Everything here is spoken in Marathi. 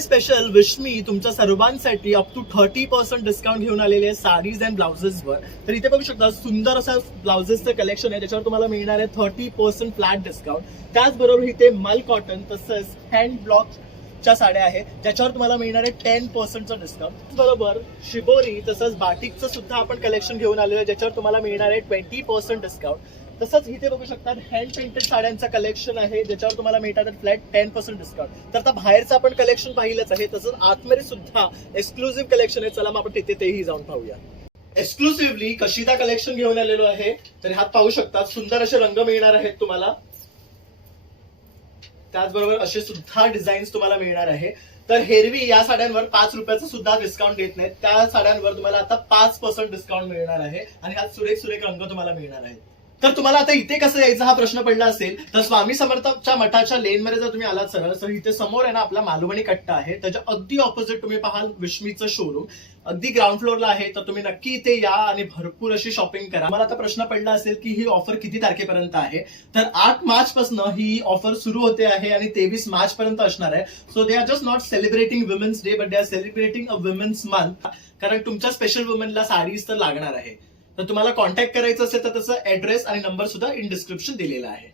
स्पेशल विश्मी तुमच्या सर्वांसाठी अप टू 30% डिस्काउंट घेऊन आलेले आहे साडीज अँड ब्लाउजेसवर. तर इथे बघू शकता सुंदर असं ब्लाउजेसचं कलेक्शन आहे ज्याच्यावर तुम्हाला मिळणार आहे 30% फ्लॅट डिस्काउंट. त्याचबरोबर इथे मल कॉटन तसंच हँड ब्लॉकच्या साड्या आहेत ज्याच्यावर तुम्हाला मिळणार आहे 10% डिस्काउंट. बरोबर शिबोरी तसंच बाटिकचं सुद्धा आपण कलेक्शन घेऊन आलेलं आहे ज्याच्यावर तुम्हाला मिळणार आहे 20% डिस्काउंट. तसंच इथे बघू शकता हँड पेंटेड साड्यांचं कलेक्शन आहे ज्याच्यावर तुम्हाला मिळतात फ्लॅट 10% डिस्काउंट. तर आता बाहेरचं आपण कलेक्शन पाहिलंच आहे, तसंच आतमध्ये सुद्धा एक्सक्लुझिव्ह कलेक्शन आहे. चला मग आपण तेही जाऊन पाहूया. एक्सक्लुझिव्हली कशिदा कलेक्शन घेऊन आलेलो आहे. तर ह्यात पाहू शकता सुंदर असे रंग मिळणार आहेत तुम्हाला. त्याचबरोबर असे सुद्धा डिझाईन्स तुम्हाला मिळणार आहे. तर हेरवी या साड्यांवर 5 रुपयाचं सुद्धा डिस्काउंट देत नाहीत. त्या साड्यांवर तुम्हाला आता 5% डिस्काउंट मिळणार आहे आणि ह्यात सुरेख सुरेख रंग तुम्हाला मिळणार आहेत. तर तुम्हाला आता इथे कसं यायचा हा प्रश्न पडला असेल तर स्वामी समर्थच्या मठाच्या लेनमध्ये जर तुम्ही आलात सरळ तर इथे समोर आहे ना आपला मालवणी कट्टा आहे. त्याच्या अगदी ऑपोजिट तुम्ही पाहाल विश्मीचं शोरूम अगदी ग्राउंड फ्लोअरला आहे. तर तुम्ही नक्की इथे या आणि भरपूर अशी शॉपिंग करा. मला आता प्रश्न पडला असेल की ही ऑफर किती तारखेपर्यंत आहे. तर 8 मार्च पासून ही ऑफर सुरू होते आहे आणि 23 मार्च पर्यंत असणार आहे. So they are just not celebrating women's day but they are celebrating a women's month. कारण तुमच्या स्पेशल वुमेनला साडीज तर लागणार आहे. तर तुम्हाला कॉन्टॅक्ट करायचं असेल तर त्याचा ऍड्रेस आणि नंबर सुद्धा इन डिस्क्रिप्शन दिलेला आहे.